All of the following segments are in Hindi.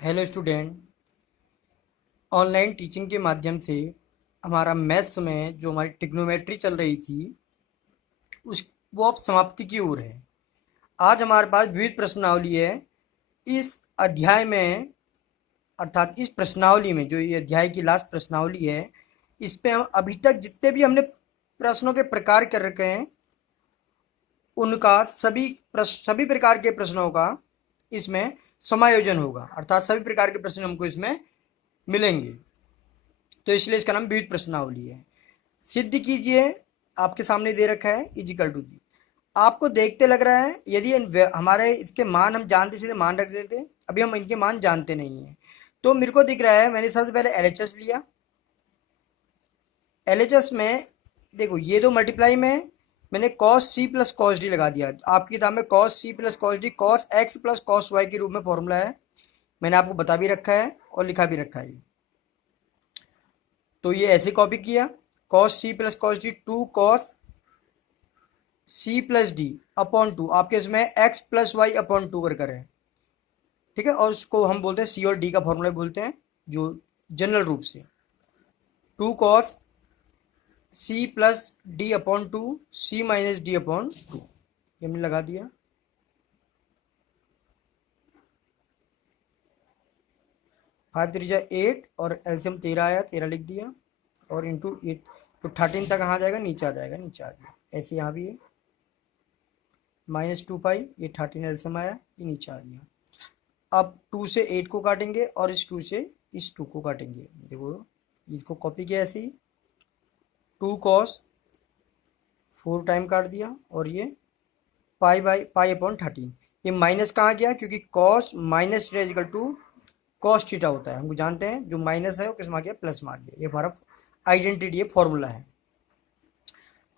Hello student. ऑनलाइन टीचिंग के माध्यम से हमारा मैथ्स में जो हमारी ट्रिग्नोमेट्री चल रही थी उस वो अब समाप्ति की ओर है। आज हमारे पास विविध प्रश्नावली है। इस अध्याय में अर्थात इस प्रश्नावली में जो ये अध्याय की लास्ट प्रश्नावली है, इस पे हम अभी तक जितने भी हमने प्रश्नों के प्रकार कर रखे हैं उनका सभी प्रकार के प्रश्नों का इसमें समायोजन होगा, अर्थात सभी प्रकार के प्रश्न हमको इसमें मिलेंगे। तो इसलिए इसका नाम विविध प्रश्नावली है। सिद्ध कीजिए, आपके सामने दे रखा है इजिकल टू दी। आपको देखते लग रहा है यदि हमारे इसके मान हम जानते सीधे मान रख देते, अभी हम इनके मान जानते नहीं है। तो मेरे को दिख रहा है, मैंने सबसे पहले एलएचएस लिया। एलएचएस में देखो ये दो मल्टीप्लाई में मैंने cos C plus cos D लगा दिया। आपकी किताब में cos C plus cos D cos X plus cos Y के रूप में फॉर्मूला है। मैंने आपको बता भी रखा है और लिखा भी रखा है। तो ये ऐसे कॉपी किया, cos C plus cos D two cos C plus D upon two, आपके इसमें X plus Y upon two कर है, ठीक है। और उसको हम बोलते हैं सी और डी का फॉर्मूला बोलते हैं जो जनरल रूप से two cos C plus D upon two C minus D upon two, ये हमने लगा दिया। फाइव त्रिजा 8 और एलसीएम 13 आया, 13 लिख दिया और इंटू 8 तो 13 तक कहाँ जाएगा, नीचे आ जाएगा, नीचे आ गया। ऐसे यहाँ भी है माइनस 2 पाई, ये 13 एलसीएम आया, ये नीचे आ गया। अब 2 से 8 को काटेंगे और इस 2 से इस 2 को काटेंगे। देखो इसको कॉपी किया ऐसे ही, 2 कॉस 4 टाइम काट दिया और ये पाई बाई पाई अपॉन 13। ये माइनस कहाँ गया, क्योंकि cos minus theta equal to cos theta होता है। हमको जानते हैं जो माइनस है वो किस में आ गया, प्लस में आ गया। ये हमारा आइडेंटिटी, ये फॉर्मूला है।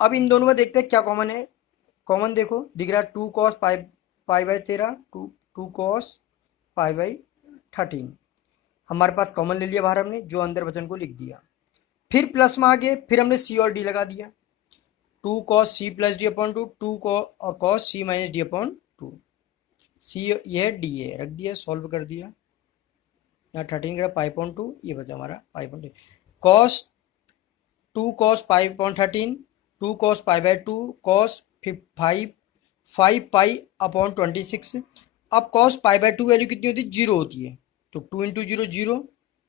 अब इन दोनों में देखते हैं क्या कॉमन है। कॉमन देखो दिख रहा है, 2 cos pi pi by 13, two cos pi by 13। हमारे पास कॉमन ले लिया बाहर हमने, जो अंदर वचन को लिख दिया। फिर प्लस में आ गए, फिर हमने सी और डी लगा दिया, 2 cos C plus D upon two, two और cos C minus D upon two. C ये डी है, रख दिया, सॉल्व कर दिया। यहाँ 13 का पाई पॉइंट टू, ये बचा हमारा pi point cos 2 cos pi point 13, 2 cos pi by 2 cos 5 pi upon 26। अब कॉस पाई बाई 2 वैल्यू कितनी होती है, 0 होती है। तो 2 इंटू 0 0,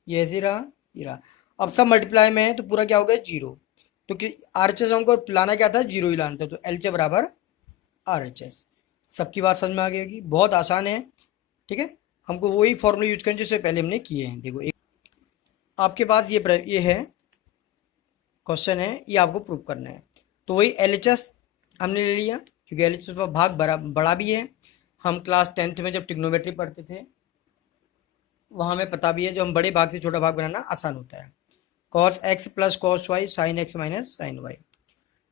ये ऐसे रहा, ये रहा। अब सब मल्टीप्लाई में है तो पूरा क्या हो गया, 0। तो कि आरएचएस हमको लाना क्या था, 0 ही लाना था। तो एलचे बराबर आरएचएस। सबकी बात समझ में आ गई होगी, बहुत आसान है, ठीक है। हमको वही फॉर्मूला यूज करना जिससे पहले हमने किए हैं। देखो एक आपके पास ये है क्वेश्चन है, ये आपको प्रूव करना है। तो वही एलएचएस हमने ले लिया, क्योंकि एलएचएस का भाग बड़ा भी है। हम क्लास 10th में जब ट्रिग्नोमेट्री पढ़ते थे वहाँ हमें पता भी है, जो हम बड़े भाग से छोटा भाग बनाना आसान होता है। Cos X plus cos Y sine X minus sine Y,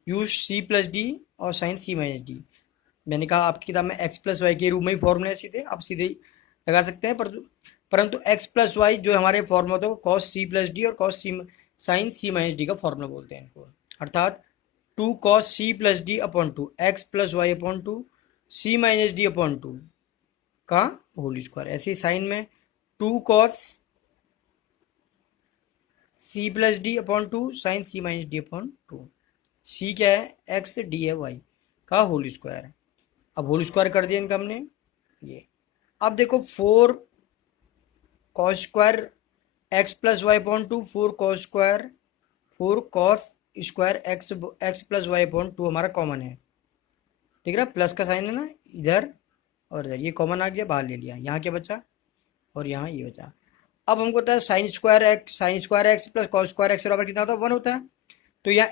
use C plus D और साइन सी माइनस डी। मैंने कहा आपकी किताब में एक्स प्लस वाई के रूप में ही फॉर्मूला है, सीधे आप सीधे लगा सकते हैं। परंतु एक्स प्लस वाई जो हमारे फॉर्मूला होता है कॉस सी प्लस डी और कॉस सी साइन सी माइनस डी का फॉर्मूला बोलते हैं इनको। अर्थात 2 cos C plus D upon two X plus Y upon two C minus D upon two का होल स्क्वायर। ऐसे ही साइन में 2 cos C plus D upon two sine सी minus D upon two. C क्या है, एक्स, डी है वाई का होल स्क्वायर। अब होल स्क्वायर कर दिया इनका हमने ये। अब देखो 4 cos square X plus Y upon two, 4 cos square 4 cos square X X plus Y upon two हमारा कॉमन है, ठीक है। प्लस का साइन है ना इधर और इधर, ये कॉमन आ गया, बाहर ले लिया। यहाँ क्या बचा और यहाँ ये बचा। अब हमको पता है sine square X plus cos square x बराबर कितना होता है, 1 होता है। तो यहाँ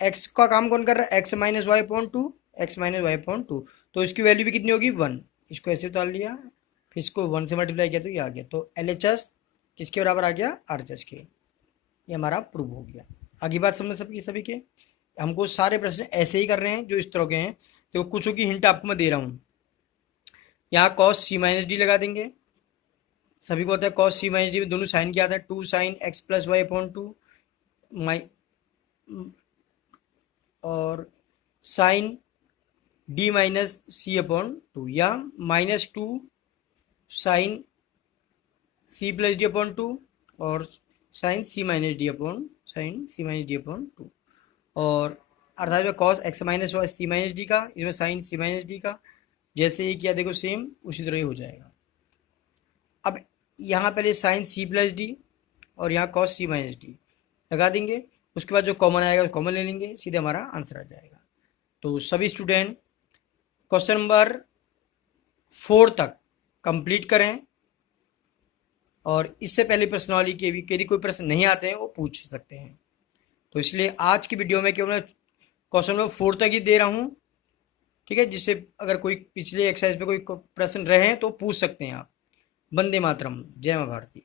एक्स का काम कौन कर रहा है, x minus y upon two, x minus y upon two. तो इसकी वैल्यू भी कितनी होगी, 1। इसको ऐसे उतार लिया, फिर इसको 1 से मल्टीप्लाई किया तो ये आ गया। तो एलएचएस किसके बराबर आ गया, आरएचएस के। ये हमारा प्रूव हो गया। आगे बात समझ सबकी सभी के। हमको सारे प्रश्न ऐसे ही कर रहे हैं जो इस तरह के हैं। तो कुछ की हिंट आपको मैं दे रहा हूँ। यहाँ कॉस सी माइनस डी लगा देंगे, सभी को होता है कॉस सी माइनस डी में दोनों साइन क्या आता है, 2 sine x plus Y upon two और sine d minus c upon two, या -2 sine c plus D upon two और साइन सी माइनस डी अपॉन टू, और अर्थात में cos x minus y c minus D का, इसमें साइन सी माइनस डी का, जैसे ही किया देखो सेम उसी तरह ही हो जाएगा। अब यहाँ पहले साइन सी प्लस डी और यहाँ कॉस सी माइनस डी लगा देंगे, उसके बाद जो कॉमन आएगा कॉमन ले लेंगे, सीधे हमारा आंसर आ जाएगा। तो सभी स्टूडेंट क्वेश्चन नंबर 4 तक कंप्लीट करें, और इससे पहले प्रश्नावली के भी यदि कोई प्रश्न नहीं आते हैं वो पूछ सकते हैं। तो इसलिए आज की वीडियो में केवल मैं क्वेश्चन नंबर 4 तक ही दे रहा हूँ, ठीक है, जिससे अगर कोई पिछले एक्सरसाइज पे कोई प्रश्न रहे हैं तो पूछ सकते हैं आप। वंदे मातरम, जय मां भारती।